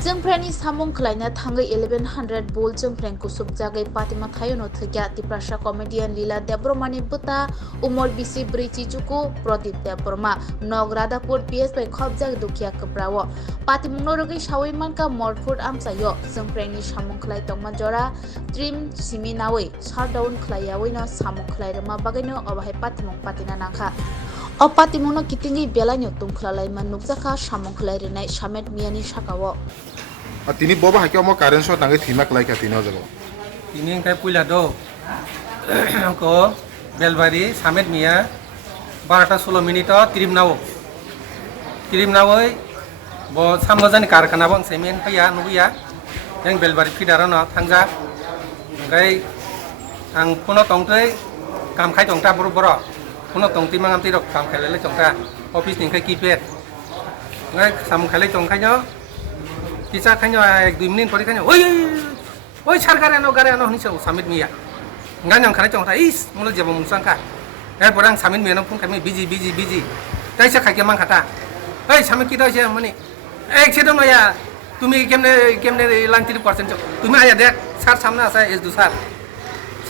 Chwngpherangni samung khlaina thangai 1100 bol Chwngpherang Kusupjagwi Patima Thayuno Thwikha Tiprasha comedian Lila Debromani Bwta Umor bisi Brichi Chuku Pradip Debroma Nog Radhapur PS by Khobjak Dukhiya Kaprao Patimungno rogi Shawai Manka Morford Amsayo Chwngpherangni samung khlai tongma jora Trim Siminawi Shutdown Khlayawino samung khlai rama bagaino obahai Patimung Patina Nangkha Patimungno kitingi belai tungkhlalai manukjaka samung khlai renai Samet Miani Sakao Tini boba hakya mo karen shot nangai thima klai ka tino jago tini kai puila do ko belbari samet mia 12-16 minit trim nawo bo samgojani karkhana bang semen phaya nubiya yang belbari fidarano thangja ngai ang puno tongtei kam khai tongta boro puno tongti mangam ti rok kam khailele tongta office ning khai kipet ngai sam khaile tongkhai no Kisah kanya 1-2 menit pori kanya, oi sargare ano hini sa samit miya. Nganyang kare chong ta is mulo jabo musangka. Porang samit miya no pun kami busy. Tai sa khake mang khata. Oi samit kita se mani. Sedom ya tumi kemne lan 30% tumi aya dek sar samna asa es du sar.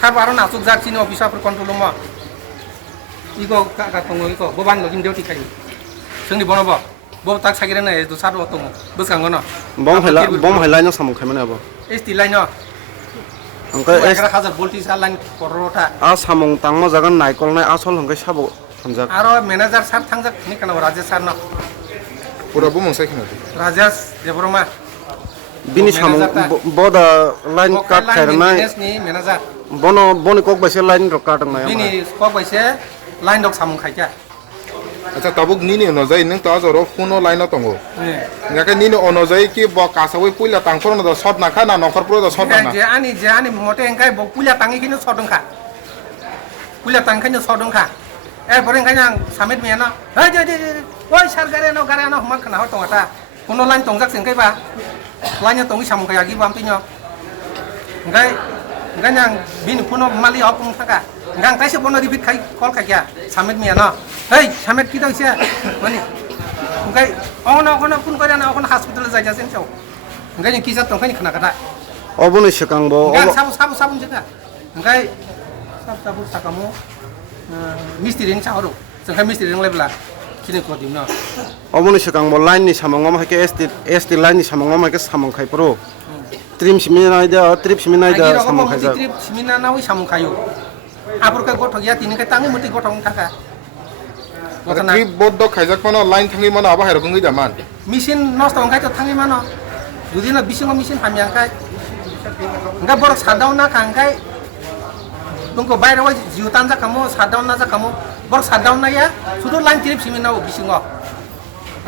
Sar baro na suk jak sini office per control mo. Iko ka tongo iko boban login deuti kai. Sungni bonobo. Bwta sakire na es du sar otong buskangono. Bom helai no samung khaimane abo. Esti line no. Angka 1000 voltage line korota. samung tangmo jagan naikol nai asol hongkai sabo hamjak. Aro manager sar thangjak ni kana rajesh sar no. pura bu mongsa khina Rajesh Debroma. Bini samung boda line cut khairnai. Ni manager. Boni kok baise line rok katang nai. Bini kok baise line dok samung khaija. acha tabuk nini ono jai nang ta joro phone line tongo ngaka nini ono jai ki bo kasawai puila tangfor no shot na khana nokor pro shot na je ani mote engkai bo pulia tangi kini sodong kha. Pulia tang kini sodong kha. Pore engkai nang samet miana. Oi sargare no mak khana ho tongata. Kono line tongjak sengkai ba. Line tongi samung kaya gi bam tinyo. Engkai nang bini puno mali opung thaka. Ngang taise bono repeat khai call kha samet miana. Hei, samet kita sia. Mani. Engkai ono pun kaya na ono hospital jaja sen chau. Engkai yang kisah tongkai ni khana kata. Oboni sekang bo. Engkai sabu jaga. Engkai sabu sakamu mistri ni chawro. Sengkai mistri ni lebla. Kini ko dimno. Oboni sekang bo line ni samung ma ke ST line ni samung ma ke samung khai pro. Trip siminai da samung khai ja. Trip simina na wi samung khayo. Apur ka gothok ya tini ka tangi muti gothok thaka. trip board do khaijak mano line thangi mano aba hairo kungi jaman Mesin নষ্ট হংকাই তো থাঙি মানো যদি না বিসিং machine হামিয়াংকাই nga borok shutdown na kangkai tungko bayar wa jiutan za kamu shutdown na za kamu borok shutdown na ya sudo line trip simin na bisingo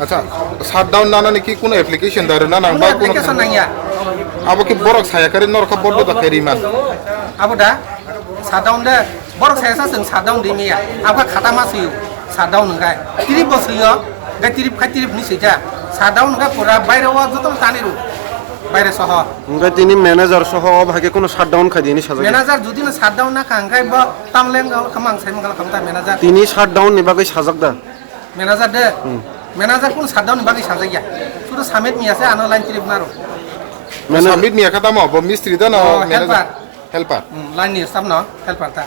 acha shutdown na ni ki kuno application dar na nang ba kuno application na ya abo ki borok saya kare nor ka board da kari man abo da shutdown da borok saya sa sing shutdown di mi ya abo khata ma siu shutdown ngai trip bo siu ga trip ni seja shutdown ga pura bayar wa jotom taniru বাইরে সহ Engkai tini manager soho bhage kono shutdown khai dini sajak. Manager যদি না shutdown না খাঙ্গাই বা তামলেং খামাং সাইমঙ্গাল খামতা manager Tini shutdown ni bagai sajak da. Manager দে ম্যানেজার কোন শাটডাউন বাকি সাজাইয়া শুধু সামিত মিয়াছে আনো লাইন ট্রিপ নারো submit mi akata mo bo mistri da na helper line নি সব ন হেল্পার তা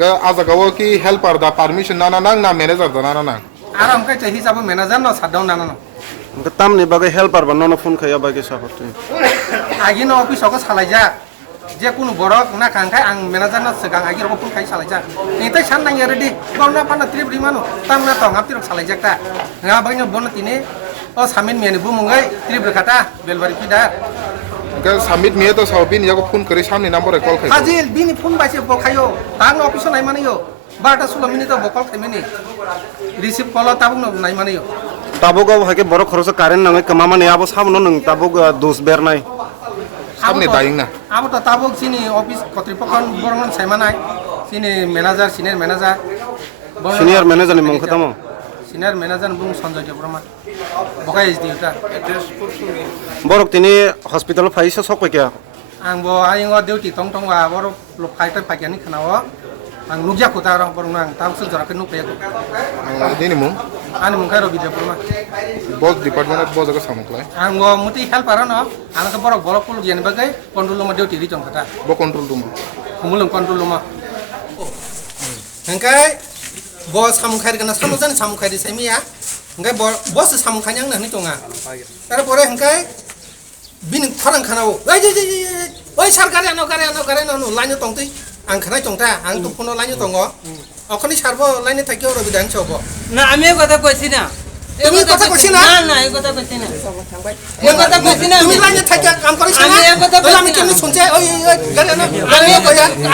ga aja gawo ki helper da permission na nang na manager da na nang আর আমকাই চাই হিসাবে ম্যানেজার ন শাটডাউন না না Engkai tam ni bagai helper ba nono phone khai bagai support. আগে ন অফিস অক সালাইজা যে কোন বড় না খাঙ্গাই আং ম্যানেজার না সগাং আগে রকম ফোন খাই সালাইজা এটাই সান নাই রেডি বলনা পানা ট্রিপ রিমানো তাম না তো হাপতি রক সালাইজাকটা না বাই ন বন তিনে ও সামিন মেনে বুমঙ্গাই ট্রিপ রেখাটা বেলবারি কিদা ga submit mi to saubin yago phone kari samni number e call khai হাজিল বিনি ফোন বাইছে বখায়ো তাং অফিস নাই মানিও 12-16 মিনিট বকল খাইমেনি রিসিভ কল তাবুক নাই মানিও Tabuk bhage borok khorosa current nangai kamama ni abo samno nang tabuk dos bernai. samni dying na আবো তো তাবুক চিনি office কর্তৃপক্ষ বরং সাইমানাই চিনি manager senior manager Senior manager ni mongkha tamo. Senior manager বুং সঞ্জয় দেবরমা বকাই এস দিউটা Borok tini hospital phaisa sok kya. আংবো আইঙ্গ ডিউটি টং টং বা বড় লোক ফাইটার ফাইকানি খানাও ang nugyak ko tarang parang nang tao sun jara ke nuk pe ko nini mung ani mung karo bidya purma bos department bos jaga samuklai ang go muti help ara no ana ka borok borok pul gian bagai control ma duty ri jong kata bo control room kumulung control ma hangkai bos samung khair kana samujan samung khair semi ya hangkai bos samung khanyang na ni tonga tare pore hangkai bin thorang khanao oi sarkare ano no laino tongtei ang khanai tongta ang tu phono laino tongo okhoni sarbo laino thakio ro bidan chobo না আমি এই কথা কইছি না তুমি কথা কইছি না না না এই কথা কইছি না এই কথা কইছি না তুমি লাইনে থাকি কাম করিস না আমি এই কথা কইছি আমি কেমনে শুনছে ওই গাড়ি না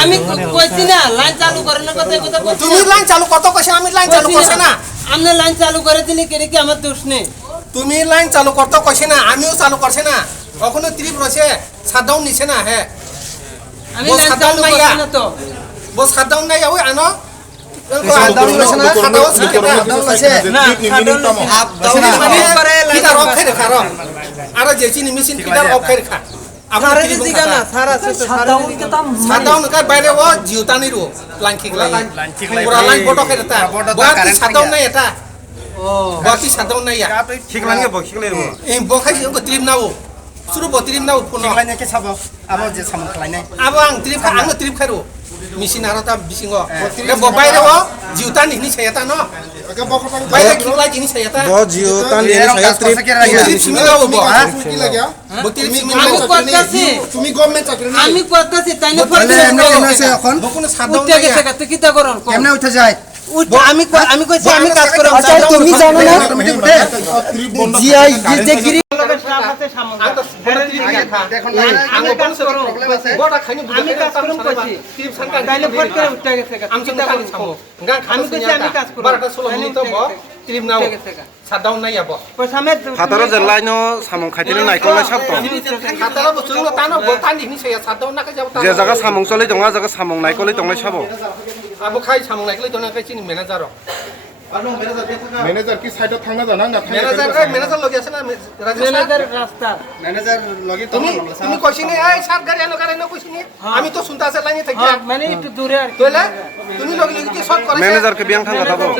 আমি কইছি না লাইন চালু করেন না কথা এই কথা কইছি তুমি লাইন চালু কত কইছ আমি লাইন চালু করছ না আপনি লাইন চালু করে দিলে কেরে কি আমার দোষ নেই তুমি লাইন চালু করতে কইছ না আমিও চালু করছ না ওখানে ত্রিপ রছে সাতডাউন নিছে না হে আমি লাইন চালু করছি না তো বস সাতডাউন নাই ওই আনো সাতডাউন লছে না সাতডাউন লছে না সাতডাউন আপ ডাউন মানে কিটা অফ করে খা আর যে চিনি মেশিন কিটা অফ করে খা সারা দিদি গানা সারা আছে তো সাতডাউন কা বাইরে ও জিউতানি রো লাইন ঠিক লাইন পুরা লাইন বটো করে তা বাকি সাতডাউন নাই এটা ও বাকি সাতডাউন নাই ঠিক লাগে বকিলে এই বখাই को ट्रिप नाउ सुरु बत्रिम नाउ फोन लाइने के साबो अब जे सामान खलाइनाय अब आं ट्रिप आं ट्रिप खारो मिसिन आरो ता बिसिङो रे बायरे व जिउता निनि छयता न बायरे खिला जिनि छयता ब जियो तान ले saya trip सिमी नाउ ब কি লাগে बत्रिम सिमी আমি नाउ করতেছি তুমি গভর্নমেন্ট চাকরি আমি করতেছি তাই না বলে এমনে কেমনে আছে এখন বকুন সাতডাউন উঠে গেছে তুই কি তা করন কেমনে উঠে যায় আমি কইছি আমি কাজ করব আচ্ছা তুমি জানো না জিআই যে গিরি आं तो देखो आं बन करो बडा खानि আমি কাজ করব কইছি ट्रिप संका তাইলে ফট করে উঠে গেছে आं चिंता करि सामो गा खानि কইছি আমি কাজ করব 12টা 16 মিনিট ব ट्रिप नाउ सातडाउन নাই আবো পয়সা মে হাতারো যে লাইনো সামং খাইতিলে নাইকলে সব তো খাতারা বস্তু তানো বতান দিনি ছয় সাতডাউন না যাও যে জায়গা সামং চলে দङ জায়গা সামং নাইকলে দङ সব अब खाइ सामु नाइकले दना खाइ चिनि मेनेजार ম্যানেজার কি সাইডে থাঙ্গা জানা না मेनेजार लगे আছে না ম্যানেজার রাস্তা ম্যানেজার লগে তো তুমি কইছিনি এই সাত গাড়ি আনো গাড়ি না কইছিনি আমি তো শুনতা আছে লাইনে থাকি মানে একটু দূরে আর তোলে তুমি লগে লগে কি শর্ট করে ম্যানেজার কে বিয়াং থাঙ্গা দাও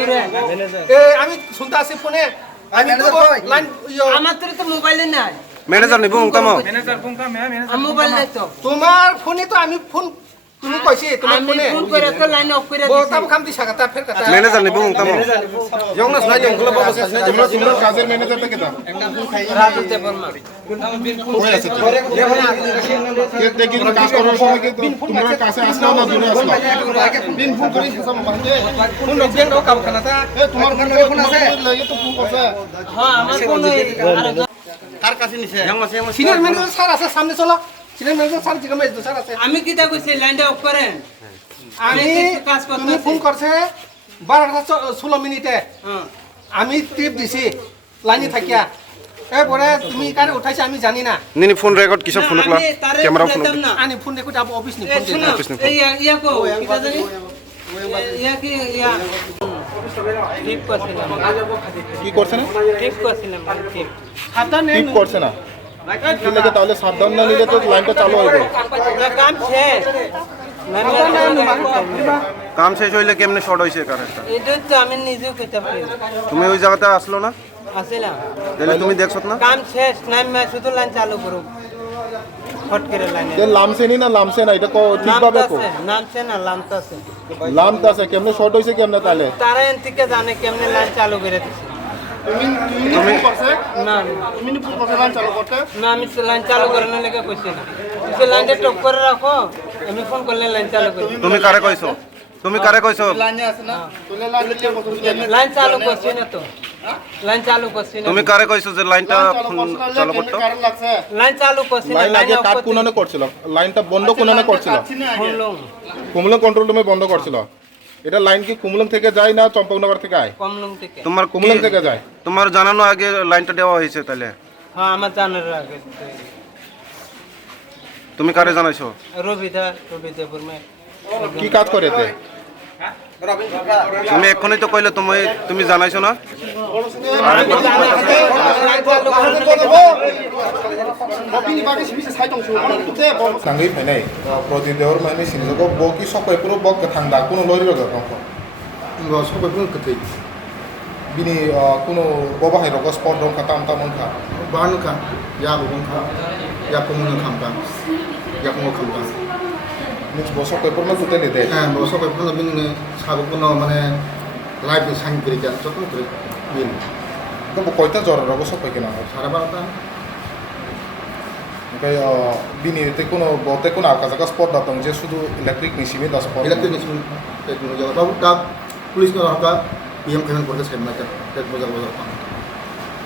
এ আমি শুনতা আছে ফোনে আমি তো লাইন আমার তো মোবাইলে নাই ম্যানেজার নিবো উংতামো আমার মোবাইল নাই তো তোমার ফোনে তো আমি ফোন তুমি কইছি তোমার আমি ফোনে ফোন করে তো লাইন অফ করে বলতা দিছি খাম দিছা কথা ফের কথা ম্যানেজার নিবো উংতামো জংনা সুনাই জংগুলো বাবা সুনাই তোমরা তোমরা কাজের ম্যানেজারটা কেটা রাজুতে বর্মা কই আছে কে দেখি কাজ করার সময় কি তোমরা কাছে আসলাও না দূরে আসলাও দিন ফোন করি সব মানতে ফোন লগেন ও কাম খানাটা এ তোমার ফোন আছে লাগে তো ফোন করছে হ্যাঁ আমার ফোন কার কাছে নিছে সিনিয়র ম্যানেজার স্যার আছে সামনে চলো সিনিয়র ম্যানেজার স্যার জিগা মেজ স্যার আছে আমি কিটা কইছি লাইনটা অফ করেন আমি কাজ করতে তুমি ফোন করছে 12টা 16 মিনিটে হ্যাঁ আমি টিপ দিছি লাইনে থাকিয়া এরপরে তুমি কারে উঠাইছে আমি জানি না নিনি ফোন রেকর্ড কিসব ফোন কলা ক্যামেরা ফোন আনি ফোন দেখো যাব অফিস নি এই ফোন শুনো এই ইয়া কো কিটা জানি ইয়া কি ইয়া টিপ করছিলাম কি করছে না টিপ করছিলাম টিপ খাতা নেই ঠিক করছে না কি লাগে তাহলে সাবধান না নিলে তো লাইনটা চালু হবে কাম শেষ কাম শেষ হইলে কেমনে শর্ট হইছে কারেন্টটা এটা তো আমি নিজেও কইতে পারি তুমি ওই জায়গাতে আসলো না আসিলাম তাহলে তুমি দেখছত না কাম শেষ নাই আমি শুধু লাইন চালু করব ফট করে লাইনে যে লামছে নি না লামছে না এটা কো ঠিকভাবে কো নামছে না লামতাছে লামতে আছে কেমনে শর্ট হইছে কেমনে তাহলে তারা এনতিকে জানে কেমনে লাইন চালু করে দিছে তুমি করছে না তুমি ফোন করছে লাইন চালু করতে না আমি লাইন চালু করানোর লেগে কইছি না তুমি লাইনটা টপ করে রাখো আমি ফোন করলে লাইন চালু করি তুমি কারে কইছো তুমি কারে কইছো লাইনে আছে না তোলে লাইন ক্লিয়ার করতে লাইন চালু করছি না তো লাইন চালু করছি না তুমি কারে কইছো যে লাইনটা চালু করতে কারেন্ট লাগছে লাইন চালু করছি না লাইন লাইন আগে কাট কোনানে করছিল লাইনটা বন্ধ কোনানে করছিল শুনলাম কুমলং কন্ট্রোল রুমে বন্ধ করছিল এটা লাইন কি কুমলং থেকে যায় না চম্পকনগর থেকে আয় কমলং থেকে তোমার কুমলং থেকে যায় তোমার জানানো আগে লাইনটা দেওয়া হয়েছে তাহলে হ্যাঁ আমার জানার আগে তুমি কারে জানাইছো রবিদা বর্মা কি কাজ করে এতে তুমি এখনই তো কইলে তুমি জানাইছো না Nangai fenai prodi deor mani sinjogo boki sokai puro bok thangda kuno lori roga kangko. Ngo sokai pun ketik. Bini kuno boba hai roga sport dong kata am tamon kha. Banu kan, ya bukan kan, ya komun kampan, ya komun kampan. Nis bo sokai puro kute ni de. Bo sokai pun lebih ni sabu pun mana live ni sang kerja, contoh kerja bin. Ko bo koita jor roga sokai kena. Sarapan kan. Kai bini te kuno bote kuno akazaga sport datang je sudu electric ni simi da sport. Electric ni teknologi. Baru tak polis ni orang tak, PM kena kerja saya macam teknologi.